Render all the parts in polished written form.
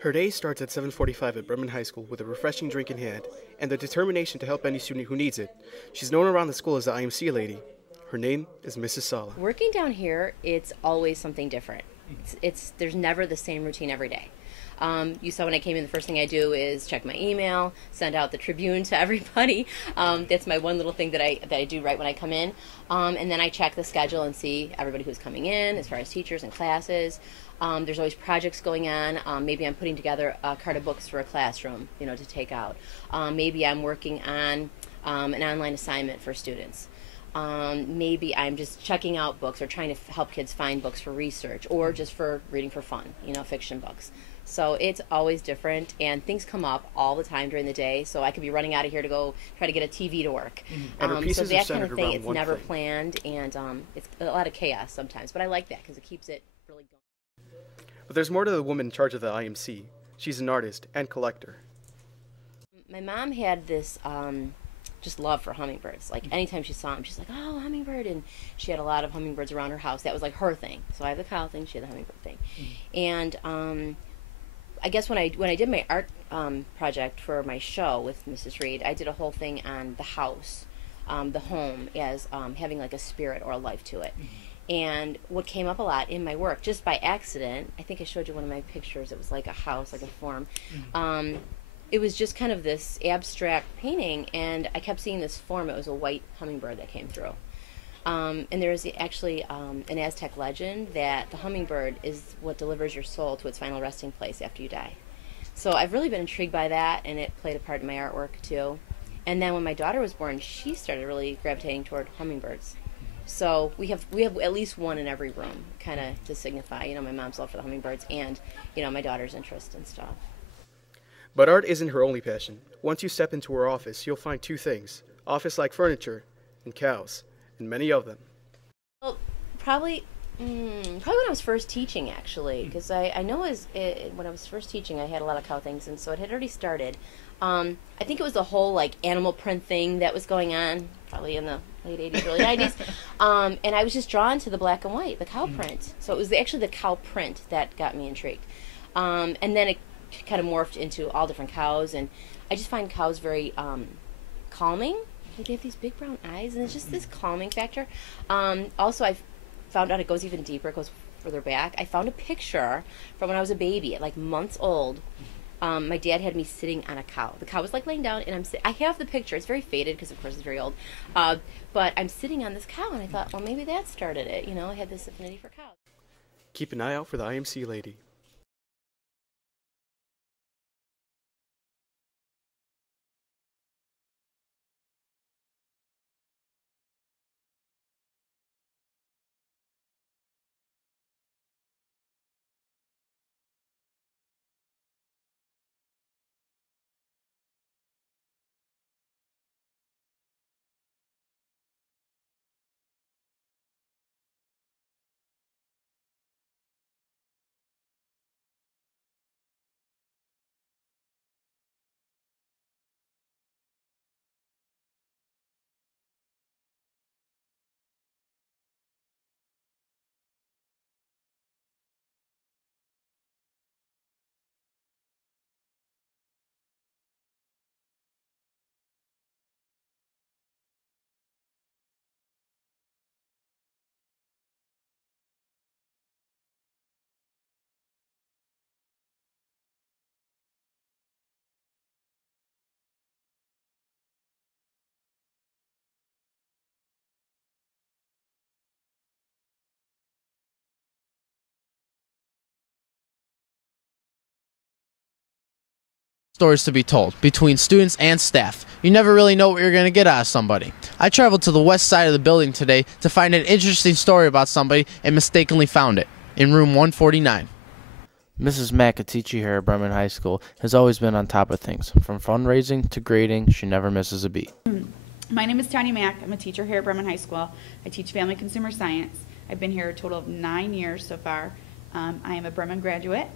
Her day starts at 7:45 at Bremen High School with a refreshing drink in hand and the determination to help any student who needs it. She's known around the school as the IMC lady. Her name is Mrs. Sala. Working down here, it's always something different. There's never the same routine every day. You saw when I came in, the first thing I do is check my email, send out the Tribune to everybody. That's my one little thing that I do right when I come in. And then I check the schedule and see everybody who's coming in as far as teachers and classes. There's always projects going on. Maybe I'm putting together a cart of books for a classroom, to take out. Maybe I'm working on an online assignment for students. Maybe I'm just checking out books or trying to help kids find books for research or just for reading for fun, fiction books. So it's always different, and things come up all the time during the day, so I could be running out of here to go try to get a TV to work. And her pieces so that are kind centered of thing, around it's one never thing. planned, and it's a lot of chaos sometimes, but I like that because it keeps it really going. But there's more to the woman in charge of the IMC. She's an artist and collector. My mom had this just love for hummingbirds. Like anytime she saw them, she's like, "Oh, hummingbird!" And she had a lot of hummingbirds around her house. That was like her thing. So I have the cow thing, she had the hummingbird thing, and I guess when I did my art project for my show with Mrs. Reed, I did a whole thing on the house, the home, as having like a spirit or a life to it. And what came up a lot in my work, just by accident, I think I showed you one of my pictures. It was like a house, like a form. It was just kind of this abstract painting, and I kept seeing this form. It was a white hummingbird that came through. And there's actually an Aztec legend that the hummingbird is what delivers your soul to its final resting place after you die. So I've really been intrigued by that, and it played a part in my artwork too. And then when my daughter was born, she started really gravitating toward hummingbirds. So we have at least one in every room, kind of to signify, my mom's love for the hummingbirds and, my daughter's interest and stuff. But art isn't her only passion. Once you step into her office, you'll find two things: office-like furniture and cows, and many of them. Well, probably when I was first teaching, actually, because I know when I was first teaching, I had a lot of cow things, and so it had already started. I think it was the whole animal print thing that was going on, probably in the late 80s, early 90s, and I was just drawn to the black and white, the cow print. So it was actually the cow print that got me intrigued, and then it kind of morphed into all different cows, and I just find cows very calming. They have these big brown eyes, and it's just this calming factor. Also, I found out it goes even deeper. It goes further back. I found a picture from when I was a baby, at months old. My dad had me sitting on a cow. The cow was laying down, and I have the picture. It's very faded because, of course, it's very old. But I'm sitting on this cow, and I thought, well, maybe that started it. I had this affinity for cows. Keep an eye out for the IMC lady. Stories to be told between students and staff. You never really know what you're going to get out of somebody. I traveled to the west side of the building today to find an interesting story about somebody and mistakenly found it in room 149. Mrs. Mack, a teacher here at Bremen High School, has always been on top of things. From fundraising to grading, she never misses a beat. My name is Tanya Mack. I'm a teacher here at Bremen High School. I teach family consumer science. I've been here a total of 9 years so far. I am a Bremen graduate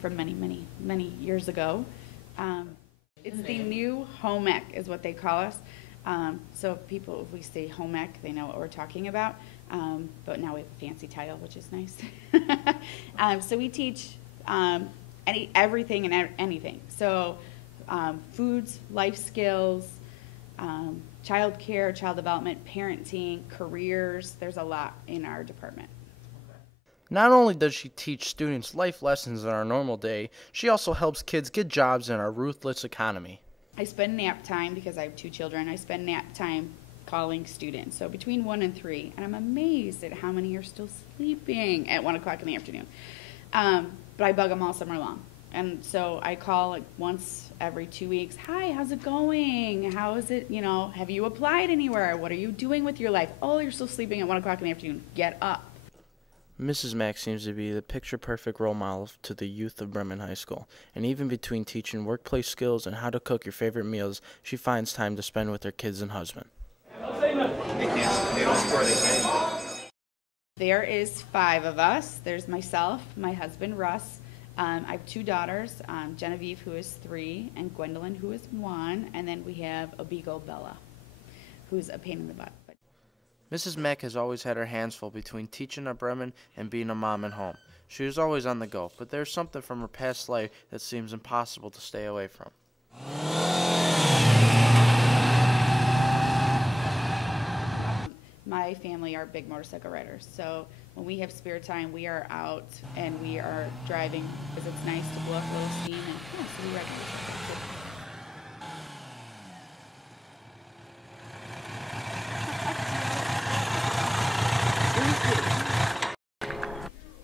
from many years ago. It's the new home ec is what they call us. So people, if we say home ec, they know what we're talking about. But now we have a fancy title, which is nice. So we teach everything and anything. So foods, life skills, child care, child development, parenting, careers. There's a lot in our department. Not only does she teach students life lessons in our normal day, she also helps kids get jobs in our ruthless economy. I spend nap time, because I have 2 children, I spend nap time calling students, so between 1 and 3, and I'm amazed at how many are still sleeping at 1 o'clock in the afternoon. But I bug them all summer long. And so I call like once every 2 weeks. Hi, how's it going? How is it, have you applied anywhere? What are you doing with your life? Oh, you're still sleeping at 1 o'clock in the afternoon. Get up. Mrs. Mack seems to be the picture-perfect role model to the youth of Bremen High School, and even between teaching workplace skills and how to cook your favorite meals, she finds time to spend with her kids and husband. There is 5 of us. There's myself, my husband, Russ. I have 2 daughters, Genevieve, who is 3, and Gwendolyn, who is 1, and then we have a beagle, Bella, who's a pain in the butt. Mrs. Mack has always had her hands full between teaching at Bremen and being a mom at home. She was always on the go, but there's something from her past life that seems impossible to stay away from. My family are big motorcycle riders, so when we have spare time, we are out and we are driving because it's nice to blow off a little steam and so we ride motorcycles.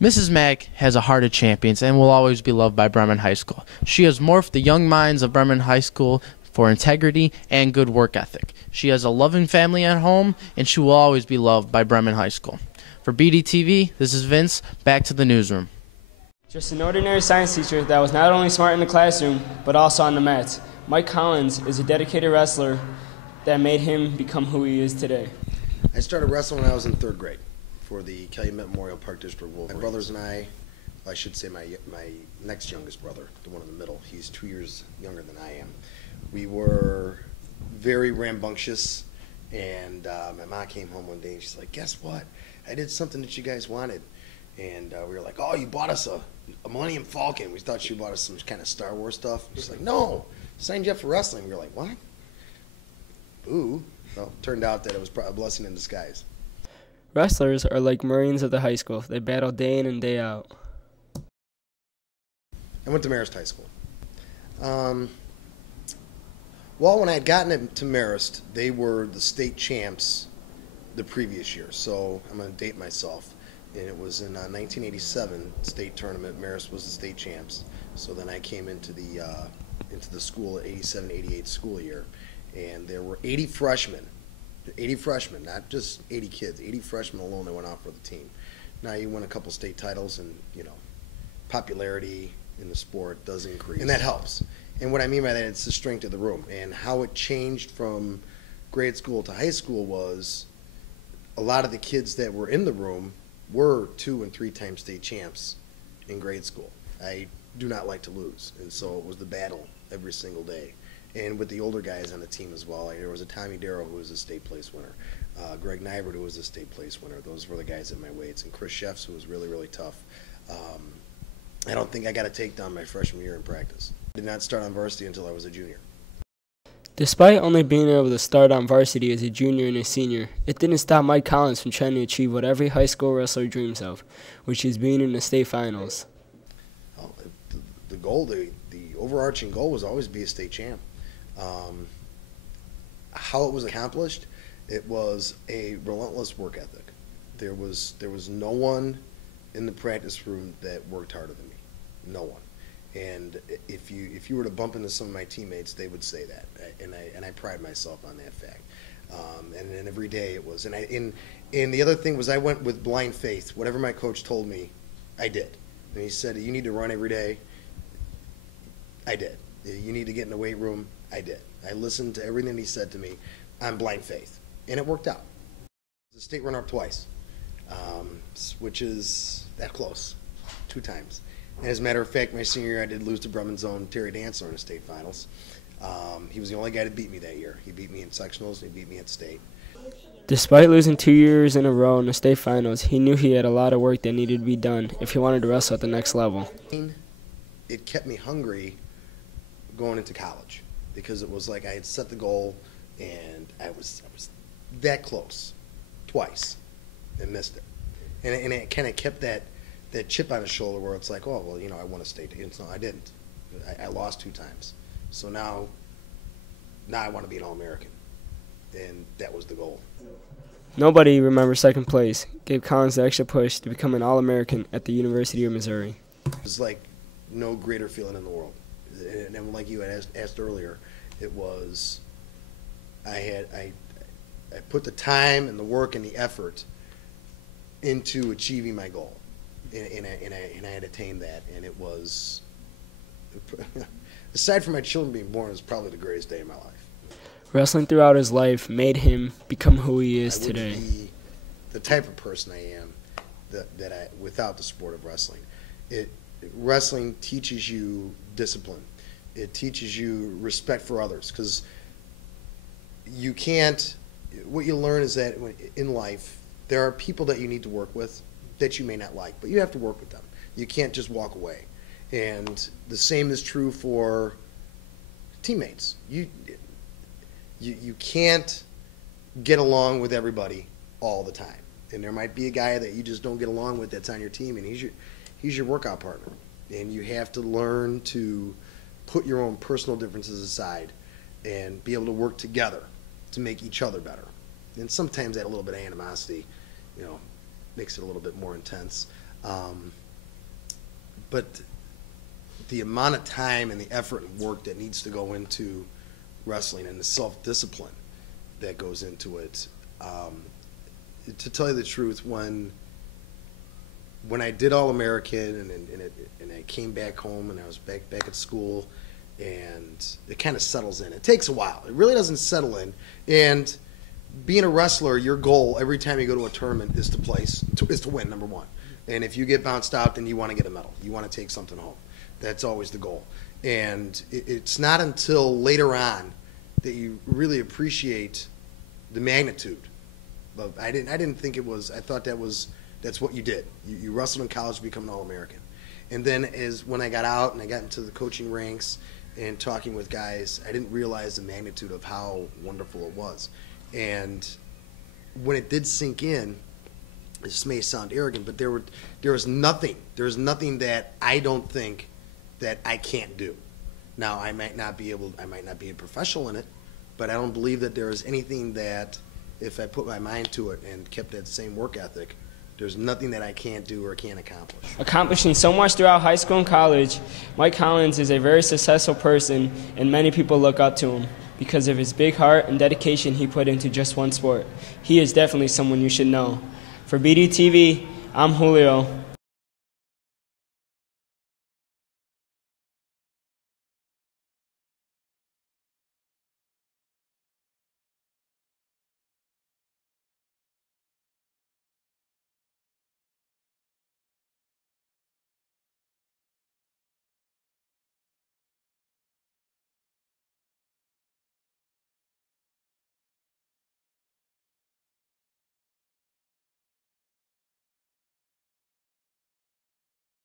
Mrs. Mack has a heart of champions and will always be loved by Bremen High School. She has morphed the young minds of Bremen High School for integrity and good work ethic. She has a loving family at home, and she will always be loved by Bremen High School. For BDTV, this is Vince. Back to the newsroom. Just an ordinary science teacher that was not only smart in the classroom, but also on the mat. Mike Collins is a dedicated wrestler that made him become who he is today. I started wrestling when I was in 3rd grade for the Calumet Memorial Park District Wolverines. My brothers and I should say my next youngest brother, the one in the middle, he's 2 years younger than I am. We were very rambunctious, and my mom came home one day and she's like, guess what? I did something that you guys wanted. And we were like, oh, you bought us a Millennium Falcon. We thought she bought us some kind of Star Wars stuff. She's like, no, signed you up for wrestling. We were like, what? Ooh. Well, turned out that it was probably a blessing in disguise. Wrestlers are like Marines of the high school. They battle day in and day out. I went to Marist High School. Well, when I had gotten to Marist, they were the state champs the previous year. So I'm going to date myself. And it was in 1987 state tournament. Marist was the state champs. So then I came into the school at 87-88 school year. And there were 80 freshmen. 80 freshmen, not just 80 kids, 80 freshmen alone that went out for the team. Now you win a couple state titles and, popularity in the sport does increase. And that helps. And what I mean by that, it's the strength of the room. And how it changed from grade school to high school was a lot of the kids that were in the room were 2- and 3-time state champs in grade school. I do not like to lose. And so it was the battle every single day. And with the older guys on the team as well, there was a Tommy Darrow who was a state place winner, Greg Nybert who was a state place winner. Those were the guys at my weights, and Chris Sheffs who was really, really tough. I don't think I got a takedown my freshman year in practice. I did not start on varsity until I was a junior. Despite only being able to start on varsity as a junior and a senior, it didn't stop Mike Collins from trying to achieve what every high school wrestler dreams of, which is being in the state finals. Well, the goal, the overarching goal was always be a state champ. How it was accomplished, it was a relentless work ethic. There was no one in the practice room that worked harder than me. No one. And if you were to bump into some of my teammates, they would say that, and I pride myself on that fact. And then every day it was, and the other thing was I went with blind faith. Whatever my coach told me, I did. And he said, you need to run every day. I did. You need to get in the weight room. I did. I listened to everything he said to me on blind faith, and it worked out. I was a state runner-up twice, which is that close, 2 times. And as a matter of fact, my senior year I did lose to Bremen's own Terry Dantzler in the state finals. He was the only guy to beat me that year. He beat me in sectionals, and he beat me at state. Despite losing 2 years in a row in the state finals, he knew he had a lot of work that needed to be done if he wanted to wrestle at the next level. it kept me hungry going into college, because it was like I had set the goal and I was that close twice and missed it. And it kind of kept that chip on his shoulder where it's like, oh, well, you know, I won a state. No, I didn't. I lost 2 times. So now I want to be an All-American. And that was the goal. Nobody remembers second place gave Collins the extra push to become an All-American at the University of Missouri. It was like no greater feeling in the world. And like you had asked earlier, it was, I put the time and the work and the effort into achieving my goal. And I had attained that. And it was, aside from my children being born, it was probably the greatest day of my life. Wrestling throughout his life made him become who he is today. I wouldn't be the type of person I am that I without the sport of wrestling. Wrestling teaches you discipline. It teaches you respect for others, because you can't. What you learn is that in life there are people that you need to work with that you may not like, but you have to work with them. You can't just walk away. And the same is true for teammates. You can't get along with everybody all the time, and there might be a guy that you just don't get along with that's on your team, and he's your workout partner, and you have to learn to put your own personal differences aside and be able to work together to make each other better. And sometimes that a little bit of animosity, you know, makes it a little bit more intense. But the amount of time and the effort and work that needs to go into wrestling and the self-discipline that goes into it. To tell you the truth, when I did All-American and I came back home and I was back at school, and it kind of settles in. It takes a while. It really doesn't settle in. And being a wrestler, your goal every time you go to a tournament is to win, number one. And if you get bounced out, then you want to get a medal. You want to take something home. That's always the goal. And it's not until later on that you really appreciate the magnitude. But I didn't think it was. I thought that's what you did. You wrestled in college to become an All-American. And then when I got out and I got into the coaching ranks and talking with guys, I didn't realize the magnitude of how wonderful it was. And when it did sink in, this may sound arrogant, but there was nothing that I don't think that I can't do. Now, I might not be a professional in it, but I don't believe that there is anything that, if I put my mind to it and kept that same work ethic, there's nothing that I can't do or can't accomplish. Accomplishing so much throughout high school and college, Mike Collins is a very successful person, and many people look up to him because of his big heart and dedication he put into just one sport. He is definitely someone you should know. For BDTV, I'm Julio.